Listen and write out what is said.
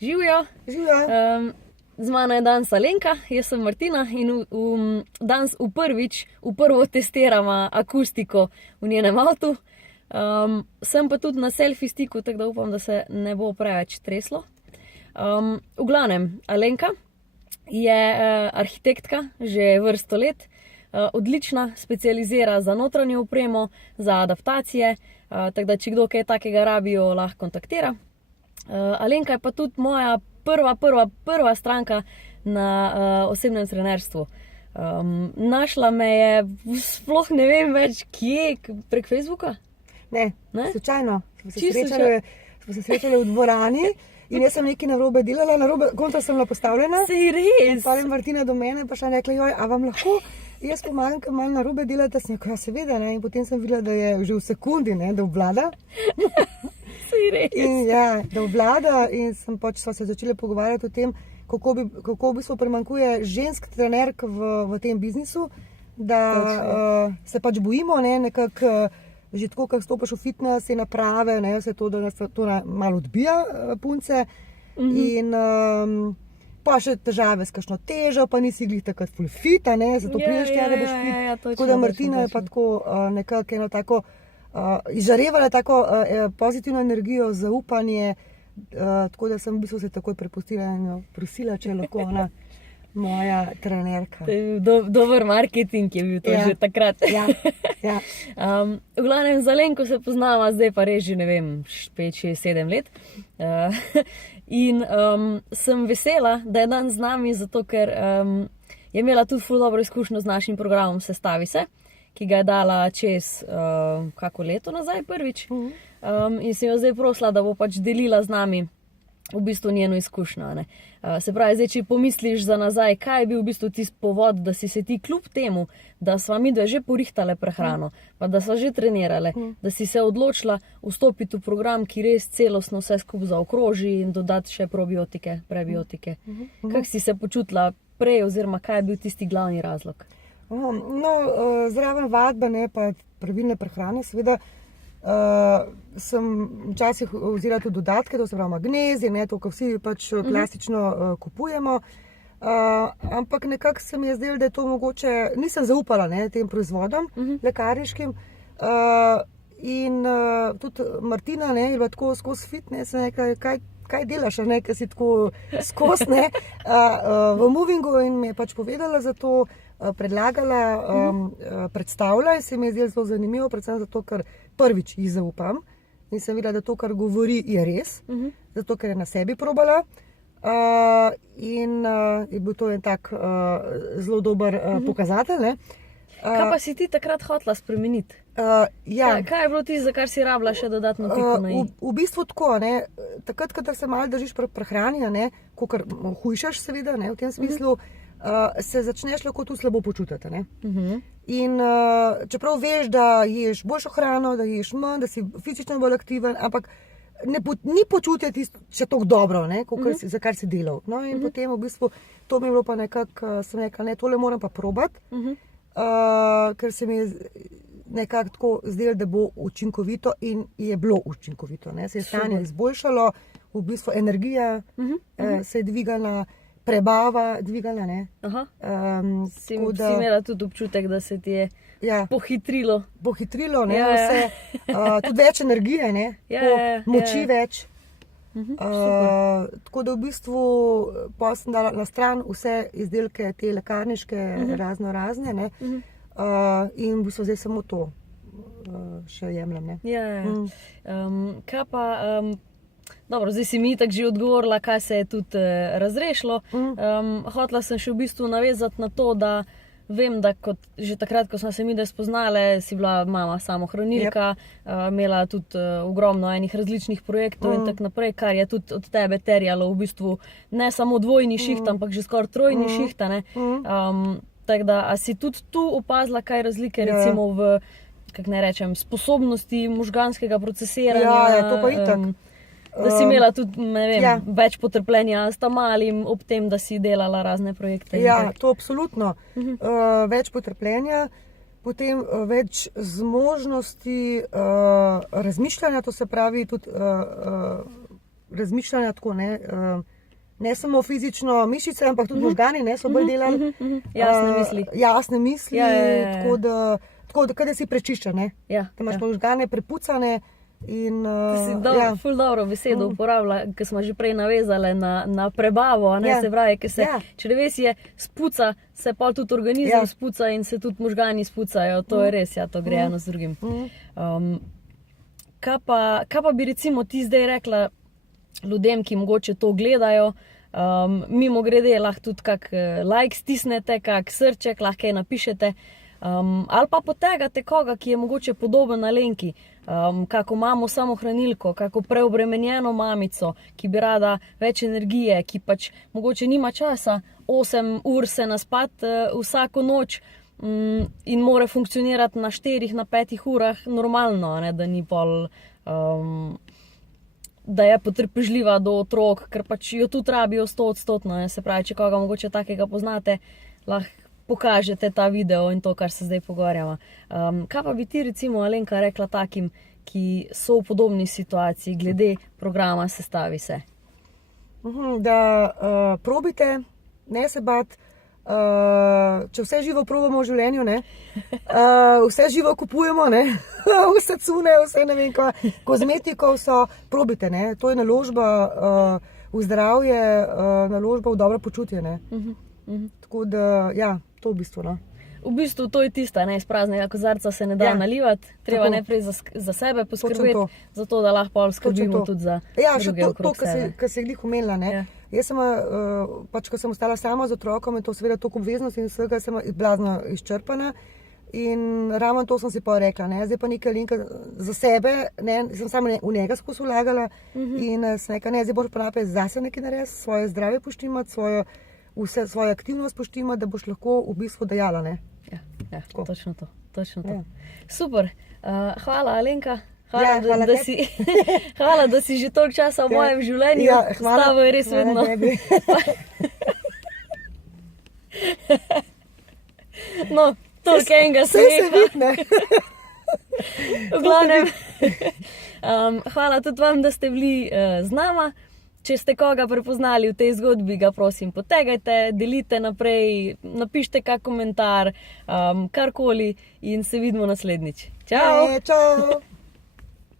Živijo. Z mano je danes Alenka, jaz sem Martina in danes v prvo testiramo akustiko v njenem avtu. Sem pa tudi na selfie stiku, tako da upam, da se ne bo preveč treslo. V glavnem, Alenka je arhitektka že vrsto let, odlična, specializira za notranjo opremo, za adaptacije, tako da če kdo kaj takega rabijo, lahko kontaktira. Alenka je pa tudi moja prva stranka na osebnem trenerstvu. Našla me je, sploh ne vem več kje, prek Facebooka? Ne? Slučajno. Smo se srečali v dvorani in jaz sem nekaj narobe delala, kontra sem bila postavljena. Sej res? Pa je Martina do mene pa še rekla, joj, a vam lahko jaz pomagam, ker malo narobe delate? Sem rekla, seveda, ne? In potem sem videla, da je že v sekundi, ne? Da obvlada. In ja, da obvlada in sva se začeli pogovarjati o tem, kako v bistvu primanjkuje žensk trenerk v tem biznisu, da se pač bojimo, ne, nekako že tako, kako stopiš v fitness in naprave, ne, vse to, da nas to malo odbija punce in pa še težave s kakšno težo, pa nisi glih takrat full fit, ne, zato priješ tja, da boš fit. Tako da Martina je pa tako nekako eno tako izžarevala tako pozitivno energijo, zaupanje, tako da sem v bistvu se takoj prepustila in jo prosila, če je lahko ona moja trenerka. Dober marketing je bil to že takrat. Ja. V glavnem z Alenko se poznava zdaj pa res že, ne vem, 5, 6, 7 let. In sem vesela, da je dan z nami, zato ker je imela tudi ful dobro izkušnjo z našim programom Sestavi se, ki ga je dala čez kako leto nazaj prvič. In sem jo zdaj prosila, da bo pač delila z nami v bistvu njeno izkušnjo. Ne. Se pravi, zdaj, če pomisliš za nazaj, kaj je bil v bistvu tisti povod, da si se ti kljub temu, da sva midve že porihtale prehrano, pa da sva že trenirale, da si se odločila vstopiti v program, ki res celostno vse skupaj zaokroži in dodati še probiotike, prebiotike. Kako si se počutila prej oziroma kaj je bil tisti glavni razlog? Zraven vadbe, ne, pa pravilne prehrane, seveda sem včasih vzela tudi dodatke, to se pravi magnezij, ne, to, kar vsi pač klasično kupujemo, ampak nekako se mi je zdelo, da je to mogoče, nisem zaupala, ne, tem proizvodom lekarniškim, in tudi Martina, ne, je bila tako skozi fit, ne, sem rekla, kaj delaš, ne, ker si tako skozi, ne, v movingu, in mi je pač povedala za to, predlagala, predstavlja in se mi je zdelo zelo zanimivo, predvsem zato, ker prvič ji zaupam in sem videla, da to, kar govori, je res, zato, ker je na sebi probala in je bil to en tak zelo dober pokazatelj, ne. Kaj pa si ti takrat hotela spremeniti? Ja. Kaj je bilo ti, za kar si rabila še dodatno piko na i? V bistvu tako, ne, takrat, kadar se malo držiš prehrani, ne, kakor hujšaš seveda, ne, v tem smislu, se začneš lahko tudi slabo počutiti, ne. In čeprav veš, da ješ boljšo hrano, da ješ manj, da si fizično bolj aktiven, ampak ni počutje tisto še toliko dobro, ne, za kar si delal. No, in potem v bistvu to mi je bilo pa nekako, sem rekla, ne, tole moram pa probati, ker se mi je nekako tako zdelo, da bo učinkovito in je bilo učinkovito, ne. Se je stanje izboljšalo, v bistvu energija se je dvigala, prebava dvigala, ne. Si imela tudi občutek, da se ti je pohitrilo. Pohitrilo, ne, vse, tudi več energije, ne, moči več. Tako da v bistvu pa sem dala na stran vse izdelke, te lekarniške, razne, ne, in v bistvu zdaj samo to še jemljem, ne. Kaj pa, dobro, zdaj si mi tako že odgovorila, kaj se je tudi razrešilo. Hotela sem še v bistvu navezati na to, da vem, da kot že takrat, ko smo se midve spoznale, si bila mama samohranilka, imela tudi ogromno enih različnih projektov in tako naprej, kar je tudi od tebe terjalo v bistvu ne samo dvojni šiht, ampak že skoraj trojni šiht, ne. Tako da, a si tudi tu opazila kaj razlike, recimo v, kako naj rečem, sposobnosti možganskega procesiranja? Ja, to pa itak. Da si imela tudi, ne vem, več potrpljenja s malim, ob tem, da si delala razne projekte. Ja, to absolutno. Več potrpljenja, potem več zmožnosti razmišljanja, to se pravi tudi razmišljanja tako, ne samo fizično mišice, ampak tudi možgani, so bolj delali. Jasne misli, tako da si prečišča, Ja, da imaš možgane prepucane. In, ful dobro besedo uporabila, ki smo že prej navezali na prebavo, se pravi, ker se črevesje spuca, se pa tudi organizem spuca in se tudi možgani spucajo, to je res, to gre eno z drugim. Kaj pa bi recimo ti zdaj rekla ljudem, ki mogoče to gledajo, mimo grede lahko tudi kak like stisnete, kak srček, lahko kaj napišete, ali pa potegate koga, ki je mogoče podoben Alenki, kako mamo samohranilko, kako preobremenjeno mamico, ki bi rada več energije, ki pač mogoče nima časa 8 ur se naspati vsako noč in more funkcionirati na 4, na 5 urah normalno, da ni pol, da je potrpežljiva do otrok, ker pač jo tudi rabijo 100%, se pravi, če koga mogoče takega poznate, lahko pokažete ta video in to, kar se zdaj pogovarjamo. Kaj pa bi ti recimo, Alenka, rekla takim, ki so v podobni situaciji glede programa Sestavi se? Da probite, ne se bat, če vse živo probamo v življenju, vse živo kupujemo, vse cune, vse ne vem kaj, kozmetikov so, probite, to je naložba v zdravje, naložba v dobro počutje, Tako da, to v bistvu, V bistvu to je tista, iz praznega kozarca se ne da nalivati, treba najprej za sebe poskrbeti, zato da lahko skrbimo tudi za druge okrog sebe. Kar se je glih omenila, Jaz sem, pač ko sem ostala sama z otrokom, in to seveda toliko obveznosti in vsega, sem blazno izčrpana in ravno to sem si pa rekla, zdaj pa nekaj Alenka za sebe, sem samo v njega skozi vlagala in sem rekla, zdaj boš pa naprej zase nekaj narediti, svoje zdravje poštimati, svojo aktivnost poštimati, da boš lahko v bistvu dejala, točno to. Super, hvala Alenka, hvala, da si že toliko časa v mojem življenju, s tabo je res vedno. No, toliko enega smeha. V glavnem, hvala tudi vam, da ste bili z nama. Če ste koga prepoznali v tej zgodbi, ga prosim potegajte, delite naprej, napišite kak komentar, karkoli in se vidimo naslednjič. Čau! Čau!